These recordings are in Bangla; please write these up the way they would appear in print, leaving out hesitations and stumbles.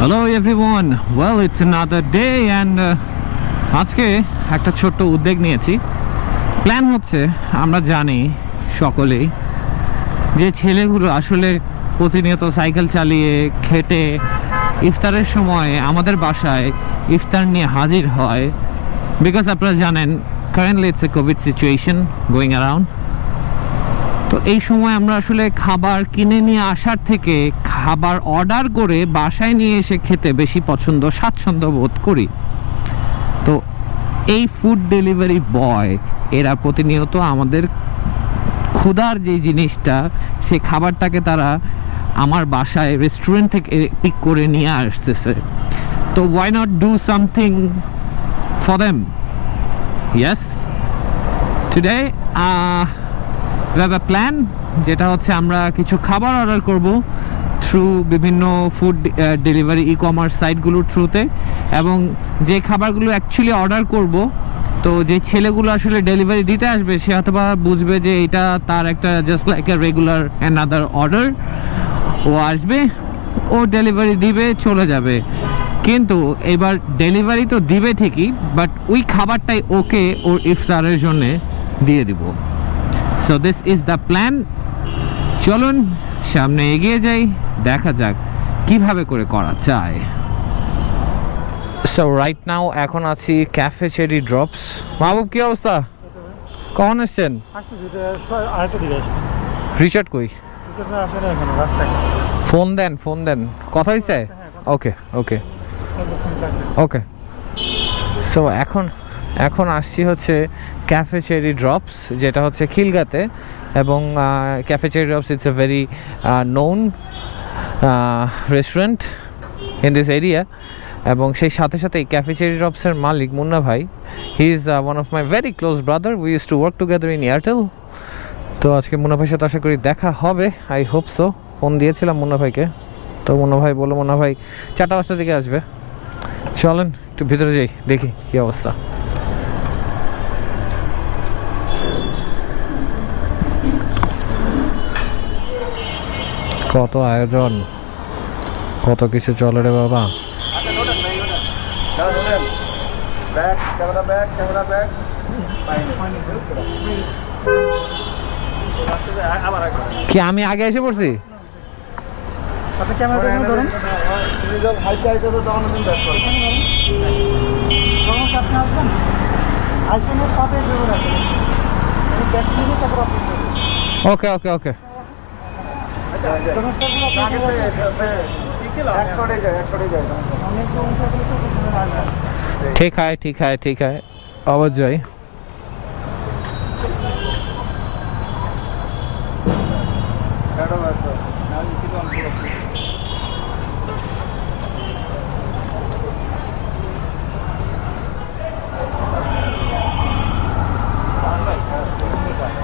Hello everyone, well it's another day and আজকে একটা ছোট্ট উদ্যোগ নিয়েছি। প্ল্যান হচ্ছে, আমরা জানি সকলেই যে ছেলেগুলো আসলে প্রতিনিয়ত সাইকেল চালিয়ে খেটে ইফতারের সময় আমাদের বাসায় ইফতার নিয়ে হাজির হয়, বিকজ আপনারা জানেন currently it's a Covid situation going around. তো এই সময় আমরা আসলে খাবার কিনে নিয়ে আসার থেকে খাবার অর্ডার করে বাসায় নিয়ে এসে খেতে বেশি স্বাচ্ছন্দ্য বোধ করি। তো এই ফুড ডেলিভারি বয় এরা প্রতিনিয়ত আমাদের ক্ষুধার যে জিনিসটা, সেই খাবারটাকে তারা আমার বাসায় রেস্টুরেন্ট থেকে পিক করে নিয়ে আসতেছে। তো why not do something for them? Yes, today we have a plan, যেটা হচ্ছে আমরা কিছু খাবার অর্ডার করব থ্রু বিভিন্ন ফুড ডেলিভারি ই-কমার্স সাইটগুলোর থ্রুতে, এবং যে খাবারগুলো অ্যাকচুয়ালি অর্ডার করব, তো যে ছেলেগুলো আসলে ডেলিভারি দিতে আসবে সে অথবা বুঝবে যে এটা তার একটা just like a regular another order. ও আসবে, ও ডেলিভারি দিবে, চলে যাবে। কিন্তু এবার ডেলিভারি তো দিবে ঠিকই, বাট ওই খাবারটাই ওকে ওর ইফতারের জন্য দিয়ে দিব। So this is the plan. চলুন সামনে এগিয়ে যাই, দেখা যাক কিভাবে করে করা যায়। সো রাইট নাও এখন আছি ক্যাফে চেরি ড্রপস। মাহবুব, কি অবস্থা? কখন এসছেন? রিচার্ড কই? ফোন দেন, কথা হয়েছে? ওকে ওকে ওকে। সো এখন আসছি হচ্ছে ক্যাফে চেরি ড্রপস, যেটা হচ্ছে খিলগাতে, এবং cafe cherry drops it's a very known restaurant in this area. এবং সেই সাথে সাথেই ক্যাফে চেরি ড্রপসের মালিক মুন্না ভাই, he is one of my very close brother. We use to work together in Airtel. তো আজকে মুন্না ভাইয়ের সাথে আশা করি দেখা হবে, আই হোপ সো। ফোন দিয়েছিলাম মুন্না ভাইকে, তো মুন্না ভাই বললো মুন্না ভাই 4টা 5টার দিকে আসবে। চলেন একটু ভিতরে যাই, দেখি কি অবস্থা। কত আয়োজন, কত কিছু চলে রে বাবা। কি আমি আগে এসে পড়ছি? ওকে ওকে ওকে, ঠিক है आवाज जाए।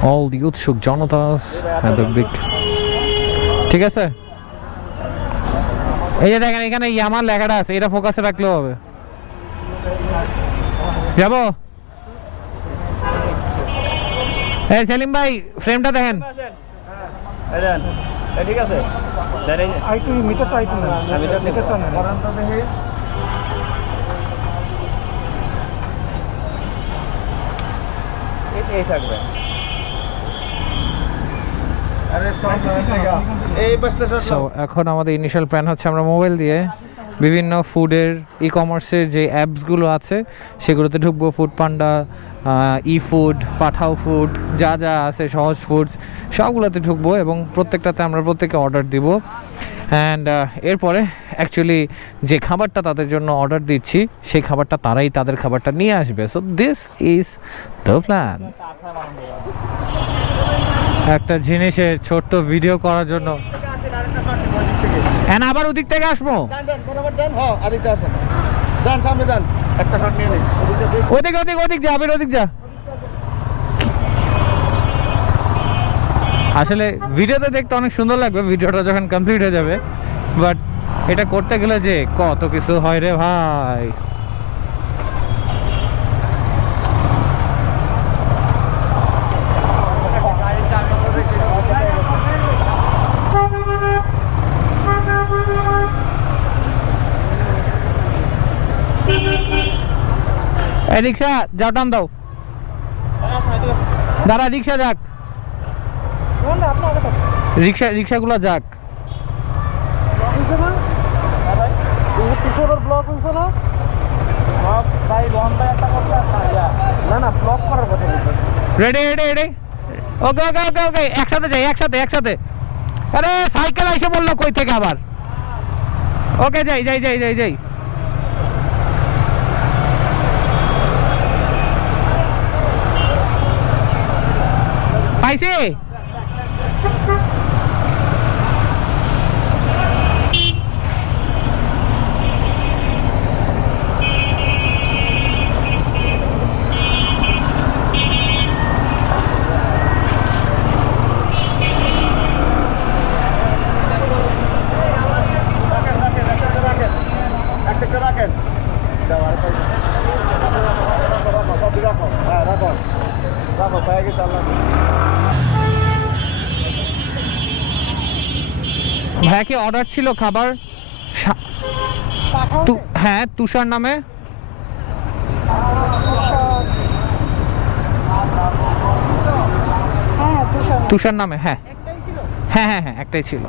All the উৎসুক জনতাস and the big, ঠিক আছে। এই যে দেখেন এখানে ইয়ামার লেখাটা আছে, এটা ফোকাসে রাখলেও হবে। যাবো? এই সেলিম ভাই, ফ্রেমটা দেখেন। ঠিক আছে, আইটু মিটারটা আইটু না, মিটারটা না, বরানটা দেখে এই থাকবে। সো এখন আমাদের ইনিশিয়াল প্ল্যান হচ্ছে আমরা মোবাইল দিয়ে বিভিন্ন ফুডের ই-কমার্সের যে অ্যাপসগুলো আছে সেগুলোতে ঢুকবো। ফুড পান্ডা, ই ফুড, পাঠাও ফুড, যা যা আছে, সহজ ফুডস, সবগুলোতে ঢুকবো এবং প্রত্যেকটাতে আমরা প্রত্যেকে অর্ডার দিব। অ্যান্ড এরপরে অ্যাকচুয়ালি যে খাবারটা তাদের জন্য অর্ডার দিচ্ছি সেই খাবারটা তারাই তাদের খাবারটা নিয়ে আসবে। So this is the plan. একটা জিনিসের ছোট্ট ভিডিও করার জন্য আবার ওদিক থেকে আসবো। ওদিক যা। আসলে ভিডিওতে দেখতে অনেক সুন্দর লাগবে, ভিডিওটা যখন কমপ্লিট হয়ে যাবে, বাট এটা করতে গেলে যে কত কিছু হয় রে ভাই। এই রিক্সা যাও, টান দাও। দাঁড়া, রিক্সা যাক, রিক্সাগুলো যাক। ব্লক হয়েছে না? ভাই রন ভাই একটা কথা, না ব্লক করার কথা বলতে। রেডি রেডি রেডি, ওকে ওকে ওকে ওকে, একসাথে যাই, একসাথে একসাথে। আরে সাইকেল এসে বললো কই থেকে আবার। ওকে যাই যাই যাই যাই যাই। পাইছি। ভাইয়া কি অর্ডার ছিল খাবার? হ্যাঁ, তুষার নামে। তুষার নামে, হ্যাঁ হ্যাঁ হ্যাঁ হ্যাঁ, একটাই ছিল।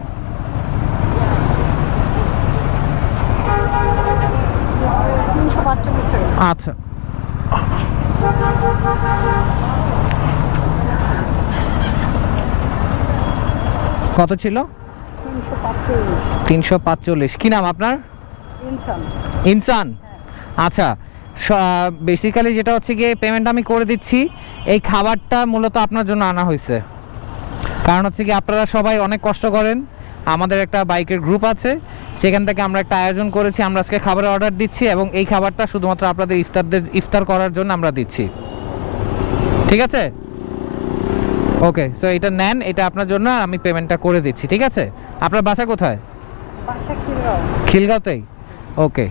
আচ্ছা, কত ছিল? 345। কি নাম আপনার? ইনসান। আচ্ছা, বেসিক্যালি যেটা হচ্ছে গিয়ে পেমেন্ট আমি করে দিচ্ছি। এই খাবারটা মূলত আপনার জন্য আনা হয়েছে, কারণ হচ্ছে কি আপনারা সবাই অনেক কষ্ট করেন। আমাদের একটা বাইকের গ্রুপ আছে, সেখান থেকে আমরা একটা আয়োজন করেছি। আমরা আজকে খাবারের অর্ডার দিচ্ছি এবং এই খাবারটা শুধুমাত্র আপনাদের ইফতার করার জন্য আমরা দিচ্ছি। ঠিক আছে? ওকে, সো এটা নেন, এটা আপনার জন্য, আমি পেমেন্টটা করে দিচ্ছি। ঠিক আছে? আপনার বাসা কোথায়? বাসা খিলগাঁও। খিলগাঁওতেই? ওকে।